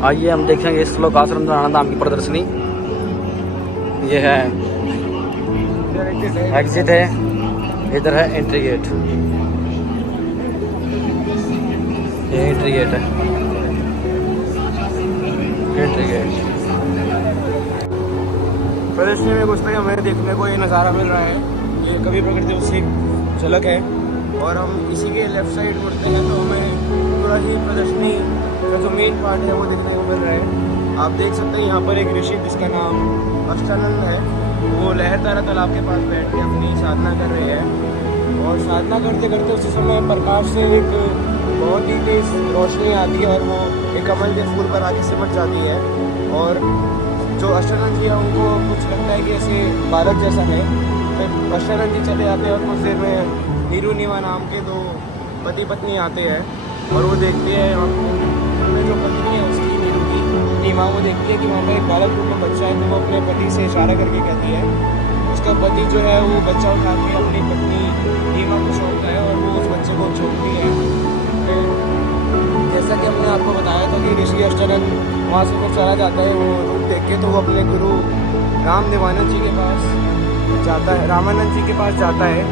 आइए हम देखेंगे श्लोक आश्रम नाना धाम की प्रदर्शनी। ये है एग्जिट है, इधर है एंट्री गेट। ये एंट्री गेट है, एंट्री गेट। प्रदर्शनी में घुसते ही हमें देखने को ये नज़ारा मिल रहा है। ये कभी प्रकृति उसकी झलक है। और हम इसी के लेफ्ट साइड मुड़ते हैं तो हमें पूरा ही प्रदर्शनी का जो मेन पार्ट है वो देखने को मिल रहा है। आप देख सकते हैं यहाँ पर एक ऋषि जिसका नाम अष्टानंद है, वो लहरदारा तालाब के पास बैठ के अपनी साधना कर रहे हैं। और साधना करते करते उसी समय प्रकाश से एक बहुत ही तेज रोशनी आती है और वो एक कमल के फूल पर आके सिमट जाती है। और जो अष्टानंद जी है उनको कुछ लगता है कि ऐसे बालक जैसा है। फिर अष्टानंद जी चले जाते हैं और कुछ देर में नीरू नीमा नाम के दो पति पत्नी आते हैं और वो देखते हैं उनमें जो पत्नी है उसकी नीरू की नीमा, वो देखती है कि वहाँ पर एक बालक रूप में बच्चा है। तो वो अपने पति से इशारा करके कहती है। उसका पति जो है वो बच्चा उठा के अपनी पत्नी नीमा को सौंपता है और वो उस बच्चे को छोड़ती है। फिर जैसा कि हमने आपको बताया था कि ऋषि अष्टानंद वहाँ से फिर चला जाता है वो रूप देख के, तो वो अपने गुरु राम देवानंद जी के पास जाता है, रामानंद जी के पास जाता है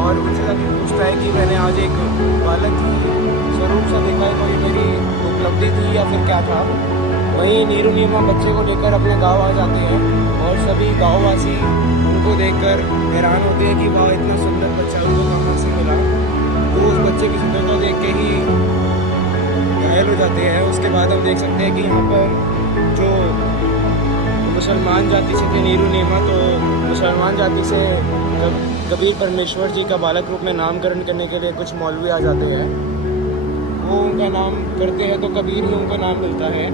और उनसे जाके पूछता है कि मैंने आज एक बालक की स्वरूप सा देखा है, कोई मेरी उपलब्धि थी या फिर क्या था। वहीं नीरू नीमा बच्चे को लेकर अपने गांव आ जाते हैं और सभी गांववासी उनको देखकर हैरान होते हैं कि वाह इतना सुंदर बच्चा उनको कहाँ से मिला। वो उस बच्चे की सुंदरता देख के ही घायल हो जाते हैं। उसके बाद हम देख सकते हैं कि यहाँ पर जो मुसलमान जाति से थे नीरू नीमा, तो मुसलमान जाति से कबीर परमेश्वर जी का बालक रूप में नामकरण करने के लिए कुछ मौलवी आ जाते हैं। वो उनका नाम करते हैं तो कबीर ही उनको नाम मिलता है।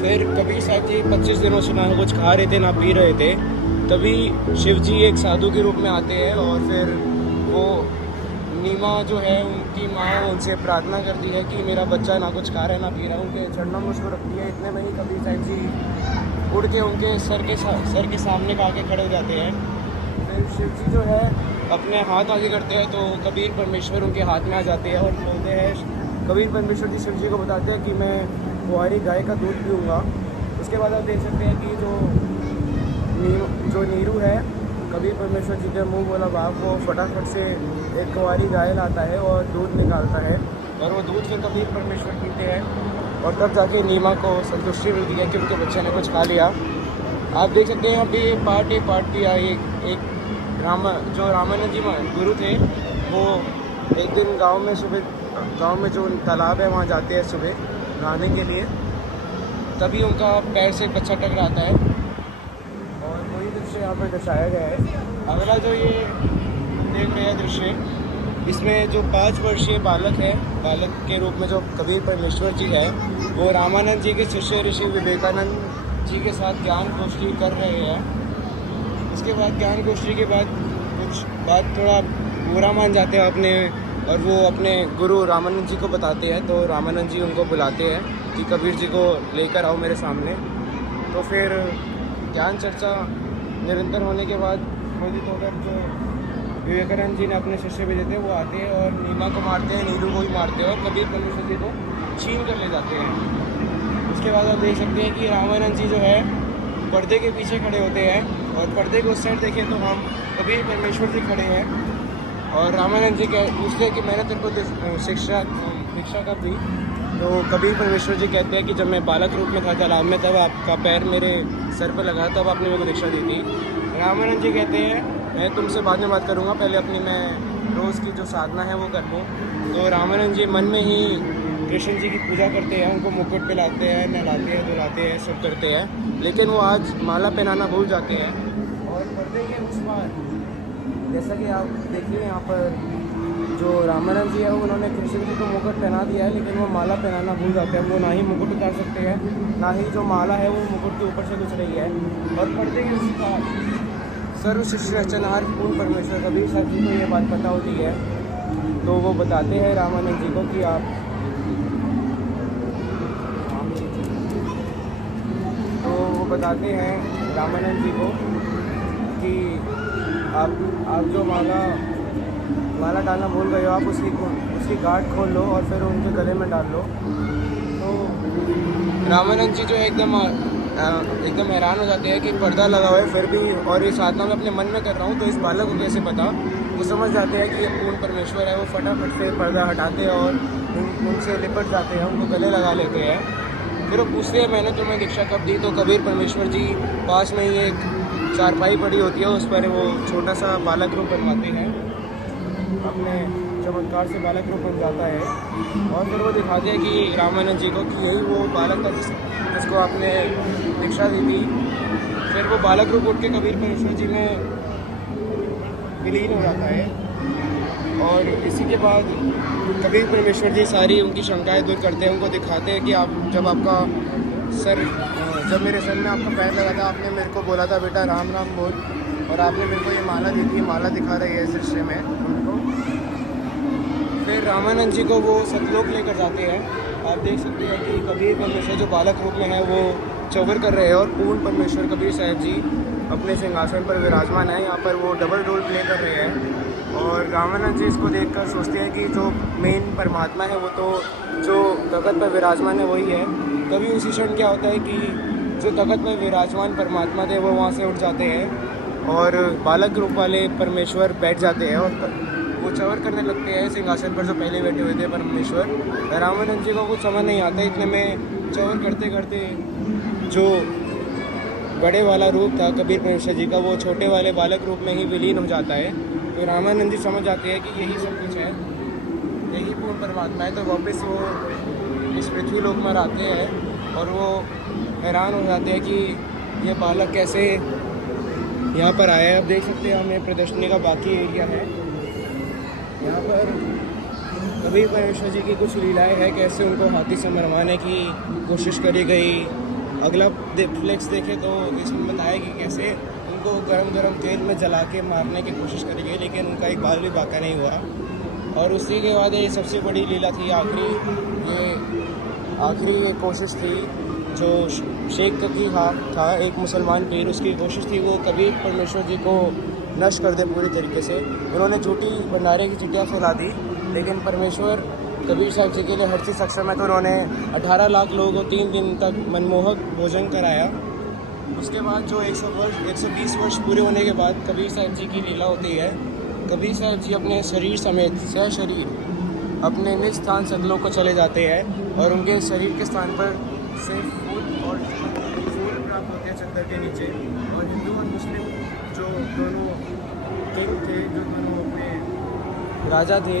फिर कबीर साहब जी 25 दिनों से ना कुछ खा रहे थे ना पी रहे थे, तभी शिव जी एक साधु के रूप में आते हैं और फिर वो नीमा जो है उनकी माँ उनसे प्रार्थना करती है कि मेरा बच्चा ना कुछ खा रहा है ना पी रहा है। उनके चरणों में उसको रखती है। इतने में ही कबीर साहब जी उड़ के उनके सर के सामने का आके खड़े हो जाते हैं। फिर शिव जी जो है अपने हाथ आगे करते हैं तो कबीर परमेश्वर उनके हाथ में आ जाते हैं और बोलते हैं, कबीर परमेश्वर जी शिव जी को बताते हैं कि मैं कुंवारी गाय का दूध पीऊँगा। उसके बाद आप देख सकते हैं कि जो नीरू है कबीर परमेश्वर जी के मुँह बोला बाप वो फटाफट से एक कुंवारी गाय लाता है और दूध निकालता है और वो दूध फिर कबीर परमेश्वर पीते हैं और तब जाके नीमा को संतुष्टि मिलती है कि उनके बच्चे ने कुछ खा लिया। आप देख सकते हैं यहाँ पे पार्ट दिया एक जो रामानंद जी गुरु थे, वो एक दिन गांव में जो तालाब है वहाँ जाते हैं सुबह नहाने के लिए। तभी उनका पैर से बच्चा टकराता है और वही दृश्य यहाँ पर दर्शाया गया है। अगला जो ये देख रहे हैं दृश्य, इसमें जो 5 वर्षीय बालक है, बालक के रूप में जो कबीर परमेश्वर जी है, वो रामानंद जी के शिष्य ऋषि विवेकानंद जी के साथ ज्ञान गोष्ठी कर रहे हैं। उसके बाद ज्ञान गोष्ठी के बाद कुछ बात थोड़ा बुरा मान जाते हैं अपने, और वो अपने गुरु रामानंद जी को बताते हैं। तो रामानंद जी उनको बुलाते हैं कि कबीर जी को लेकर आओ मेरे सामने। तो फिर ज्ञान चर्चा निरंतर होने के बाद क्रोधित होकर जो विवेकानंद जी ने अपने शिष्य भेजे थे वो आते हैं और नीमा को मारते हैं, नीरू को भी मारते हैं और कबीर परमेश्वर जी को छीन कर ले जाते हैं। उसके बाद आप देख सकते हैं कि रामानंद जी जो है पर्दे के पीछे खड़े होते हैं और पर्दे को उस साइड देखें तो हम कबीर परमेश्वर जी खड़े हैं और रामानंद जी पूछते हैं कि मैंने तेरे को शिक्षा कब दी। तो कबीर परमेश्वर जी कहते हैं कि जब मैं बालक रूप में था तालाब में तब आपका पैर मेरे सर पर लगा तब आपने मेरे को दीक्षा दी थी। रामानंद जी कहते हैं मैं तुमसे बाद में बात करूँगा, पहले अपनी मैं रोज़ की जो साधना है वो कर लूँ। तो रामानंद जी मन में ही कृष्ण जी की पूजा करते हैं, उनको मुकुट पिलाते हैं, नहलाते हैं, धुलाते हैं, सब करते हैं। लेकिन वो आज माला पहनाना भूल जाते हैं और पर्दे के उस पार जैसा कि आप देखिए यहाँ पर जो रामानंद जी है उन्होंने कृष्ण जी को मुकुट पहना दिया है, लेकिन वो माला पहनाना भूल जाते हैं। वो ना ही मुकुट उतार सकते हैं, ना ही जो माला है वो मुकुट के ऊपर से गुजर रही है। और पर्दे के उस पार सर्व शिष्य रचनहार पूर्ण परमेश्वर कबीर साहब जी को ये बात पता होती है। तो वो बताते हैं रामानंद जी को कि आप बताते हैं रामानंद जी को कि आप जो माला डालना भूल गए हो, आप उसकी गांठ खोल लो और फिर उनके गले में डाल लो। तो तो रामानंद जी जो है एकदम हैरान हो जाते हैं कि पर्दा लगा हुआ है फिर भी, और ये साधना मैं अपने मन में कर रहा हूँ तो इस बालक को कैसे पता। वो समझ जाते हैं कि ये पूर्ण परमेश्वर है। वो फटाफट से पर्दा हटाते हैं और उनसे लिपट जाते हैं, उनको गले लगा लेते हैं। फिर वो पूछते हैं मैंने तुम्हें दीक्षा कब दी, तो कबीर परमेश्वर जी पास में ही एक चारपाई पड़ी होती है, उस पर वो छोटा सा बालक रूप बनवाते हैं, अपने चमत्कार से बालक रूप बन जाता है। और फिर वो दिखाते हैं कि रामानंद जी को कि यही वो बालक था जिसको आपने दीक्षा दी थी। फिर वो बालक रूप उठ के कबीर परमेश्वर जी में विलीन हो जाता है। और इसी के बाद कबीर परमेश्वर जी सारी उनकी शंकाएं दूर करते हैं, उनको दिखाते हैं कि जब मेरे सर में आपका पैर लगा था आपने मेरे को बोला था बेटा राम राम बोल, और आपने मेरे को ये माला दी थी, माला दिखा रही है इस दृश्य में उनको। फिर रामानंद जी को वो सतलोक लेकर जाते हैं। आप देख सकते हैं कि कबीर परमेश्वर जो बालक रूप में है वो चौवर कर रहे हैं, और पूर्ण परमेश्वर कबीर साहब जी अपने सिंहासन पर विराजमान है। यहाँ पर वो डबल रोल प्ले कर रहे हैं। और रामानंद जी इसको देखकर सोचते हैं कि जो मेन परमात्मा है वो तो जो तखत पर विराजमान है वही है। कभी उसी क्षण क्या होता है कि जो तखत पर विराजमान परमात्मा थे वो वहाँ से उठ जाते हैं और बालक रूप वाले परमेश्वर बैठ जाते हैं, और वो चवर करने लगते हैं सिंहासन पर जो पहले बैठे हुए थे परमेश्वर। रामानंद जी को कुछ समझ नहीं आता, इतने में चवर करते करते जो बड़े वाला रूप था कबीर परमेश्वर जी का वो छोटे वाले बालक रूप में ही विलीन हो जाता है। तो रामानंद जी समझ जाते हैं कि यही सब कुछ है, यही पूर्ण परमात्मा है। तो वापस वो इस पृथ्वी लोक में आते हैं और वो हैरान हो जाते हैं कि ये बालक कैसे यहाँ पर आया है। अब देख सकते हैं हमें प्रदर्शनी का बाकी एरिया है। यहाँ पर कबीर परमेश्वर जी की कुछ लीलाएं हैं, कैसे उनको हाथी से मरवाने की कोशिश करी गई। अगला फ्लेक्स देखे तो इसमें बताया कि कैसे उनको गरम गरम तेल में जला के मारने की कोशिश करी गई, लेकिन उनका एक बाल भी बाका नहीं हुआ। और उसी के बाद ये सबसे बड़ी लीला थी, आखिरी कोशिश थी जो शेख की था एक मुसलमान पीर, उसकी कोशिश थी वो कबीर परमेश्वर जी को नष्ट कर दे पूरी तरीके से। उन्होंने झूठी भंडारे की चिट्ठियाँ फैला दी, लेकिन परमेश्वर कबीर साहब जी के लिए हर चीज़ सक्षम है। तो उन्होंने 18 लाख लोगों को 3 दिन तक मनमोहक भोजन कराया। उसके बाद जो 120 वर्ष पूरे होने के बाद कबीर साहब जी की लीला होती है। कबीर साहब जी अपने शरीर समेत सशरीर अपने निज स्थान सतलोक को चले जाते हैं, और उनके शरीर के स्थान पर सिर्फ फूल और फूल प्राप्त होते हैं चंदर के नीचे। और हिंदू और मुस्लिम जो दोनों किंग थे, जो दोनों अपने राजा थे,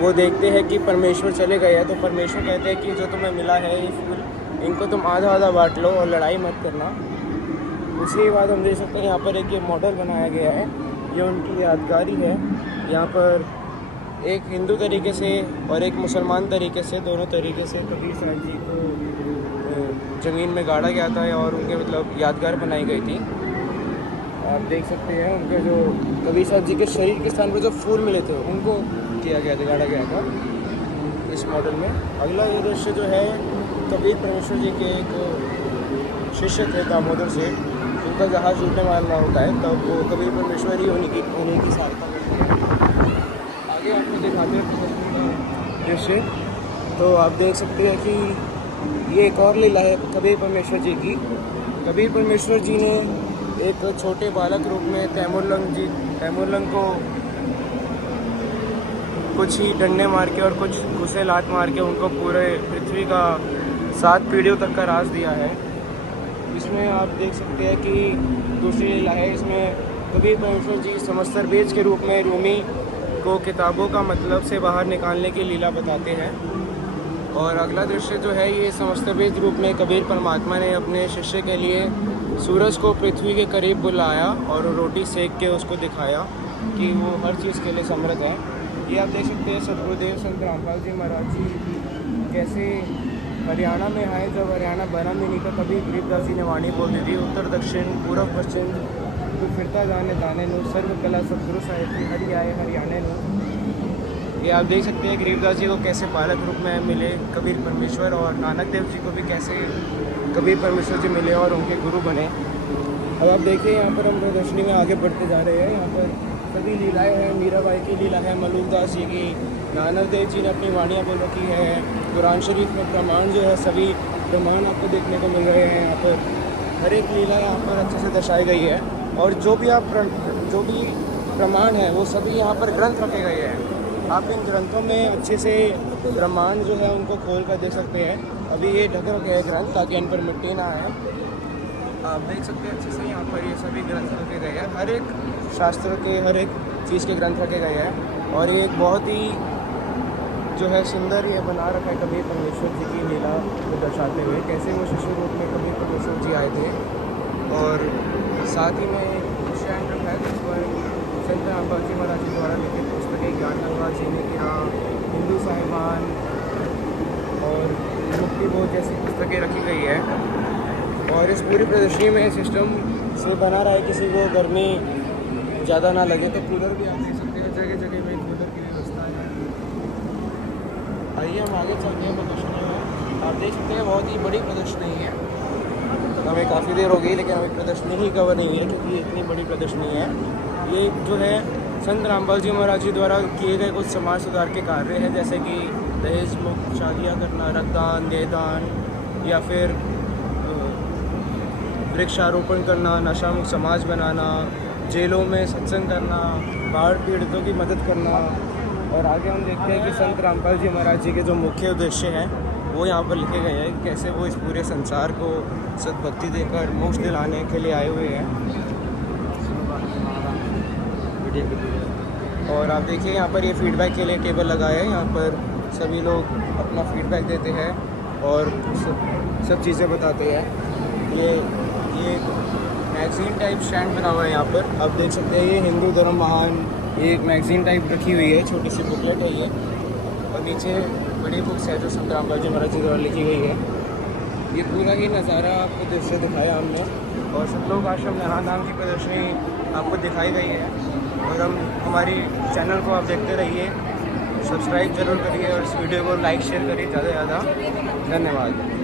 वो देखते हैं कि परमेश्वर चले गए हैं। तो परमेश्वर कहते हैं कि जो तुम्हें मिला है ये फूल, इनको तुम आधा आधा बांट लो और लड़ाई मत करना। उसी के बाद हम देख सकते हैं यहाँ पर एक ये मॉडल बनाया गया है, ये उनकी यादगारी है। यहाँ पर एक हिंदू तरीके से और एक मुसलमान तरीके से, दोनों तरीके से कबीर साहब जी को ज़मीन में गाड़ा गया था और उनके मतलब यादगार बनाई गई थी। आप देख सकते हैं उनके जो कबीर साहब जी के शरीर के स्थान पर जो फूल मिले थे उनको किया गया था, गाड़ा गया था इस मॉडल में। अगला ये दृश्य जो है कबीर परमेश्वर जी के एक शिष्य थे दामोदर से, उनका जहाज डूबने वाला होता है, तब वो कबीर परमेश्वर ही उन्हीं की सहायता करते हैं। आगे आपको दिखाते हैं दृश्य, तो आप देख सकते हैं कि ये एक और लीला है कबीर परमेश्वर जी की। कबीर परमेश्वर जी ने एक छोटे बालक रूप में तैमूरलंग को कुछ ही डंडे मार के और कुछ घुसे लात मार के उनको पूरे पृथ्वी का 7 पीढ़ियों तक का राज दिया है। इसमें आप देख सकते हैं कि दूसरी लीला है, इसमें कबीर परमेश्वर जी समस्तर बेज के रूप में रूमी को किताबों का मतलब से बाहर निकालने की लीला बताते हैं। और अगला दृश्य जो है ये समस्तर बेज रूप में कबीर परमात्मा ने अपने शिष्य के लिए सूरज को पृथ्वी के करीब बुलाया और रोटी सेक के उसको दिखाया कि वो हर चीज़ के लिए समर्थ है। ये आप देख सकते हैं सतगुरुदेव संत रामपाल जी महाराज जी कैसे हरियाणा में आए, जब हरियाणा बना भी नहीं था तभी गरीबदास जी ने वाणी बोल दी थी, उत्तर दक्षिण पूर्व पश्चिम तो फिरता जाने नो सर्व कला सतगुरु साहिब की हरि आए हरियाणे नो। ये आप देख सकते हैं गरीबदास जी को कैसे बालक रूप में मिले कबीर परमेश्वर, और नानक देव जी को भी कैसे कबीर परमेश्वर जी मिले और उनके गुरु बने। अब आप देखिए यहाँ पर हम प्रदर्शनी में आगे बढ़ते जा रहे हैं। यहाँ पर सभी लीलाएँ हैं, मीराबाई की लीला है, मलूकदास जी की, नानक देव जी ने अपनी वाणियाँ बोल रखी है, कुरान शरीफ में प्रमाण जो है सभी प्रमाण आपको देखने को मिल रहे हैं यहाँ पर। हर एक लीला यहाँ पर अच्छे से दर्शाई गई है और जो भी प्रमाण है वो सभी यहाँ पर ग्रंथ रखे गए हैं। आप इन ग्रंथों में अच्छे से प्रमाण जो है उनको खोल कर देख सकते हैं। अभी ये ढक रखे हैं ग्रंथ ताकि इन पर मिट्टी ना आए। आप देख सकते हैं अच्छे से यहाँ पर ये सभी ग्रंथ रखे गए हैं, हर एक शास्त्र के हर एक चीज़ के ग्रंथ रखे गए हैं। और ये एक बहुत ही जो है सुंदर ये बना रखा है कबीर परमेश्वर जी की लीला को दर्शाते हुए, कैसे वो शिशु रूप में कबीर परमेश्वर जी आए थे। और साथ ही में एक स्टैंड रखा है जिस पर संत रामपाल जी महाराज जी द्वारा लिखित पुस्तकें ज्ञान गंगा, जीने की राह, हिंदू साहिबान और मुक्ति बोध जैसी पुस्तकें रखी गई है। और इस पूरी प्रदर्शनी में सिस्टम से बना रहा है किसी को गर्मी ज़्यादा ना लगे तो कूलर भी आप देख सकते हैं, जगह जगह में कूलर की व्यवस्था है। आइए हम आगे चलते हैं प्रदर्शनी में। आप देख सकते हैं बहुत ही बड़ी प्रदर्शनी है। हमें काफ़ी देर हो गई लेकिन हमें प्रदर्शनी ही कवर नहीं है क्योंकि ये इतनी बड़ी प्रदर्शनी है। ये जो है संत रामपाल जी महाराज जी द्वारा किए गए कुछ समाज सुधार के कार्य हैं, जैसे कि दहेज मुक्त शादियाँ करना, रक्तदान, देहदान या फिर वृक्षारोपण करना, नशा मुक्त समाज बनाना, जेलों में सत्संग करना, बाढ़ पीड़ितों की मदद करना। और आगे हम देखते हैं कि संत रामपाल जी महाराज जी के जो मुख्य उद्देश्य हैं वो यहाँ पर लिखे गए हैं, कैसे वो इस पूरे संसार को सद्भक्ति देकर मोक्ष दिलाने के लिए आए हुए हैं। और आप देखिए यहाँ पर ये फीडबैक के लिए टेबल लगाया है, यहाँ पर सभी लोग अपना फीडबैक देते हैं और सब चीज़ें बताते हैं। ये मैगज़ीन टाइप स्टैंड बना हुआ है यहाँ पर, आप देख सकते हैं। ये हिंदू धर्म महान, ये एक मैगज़ीन टाइप रखी हुई है, छोटी सी बुकलेट है ये। और नीचे बड़ी बुक्स है जो संत रामपाल जी महाराज जी द्वारा लिखी गई है। ये पूरा ही नज़ारा आपको दृश्य दिखाया हमने। और सतलोक आश्रम नैना धाम की प्रदर्शनी आपको दिखाई गई है। और हमारी चैनल को आप देखते रहिए, सब्सक्राइब जरूर करिए और इस वीडियो को लाइक शेयर करिए ज़्यादा से ज़्यादा। धन्यवाद।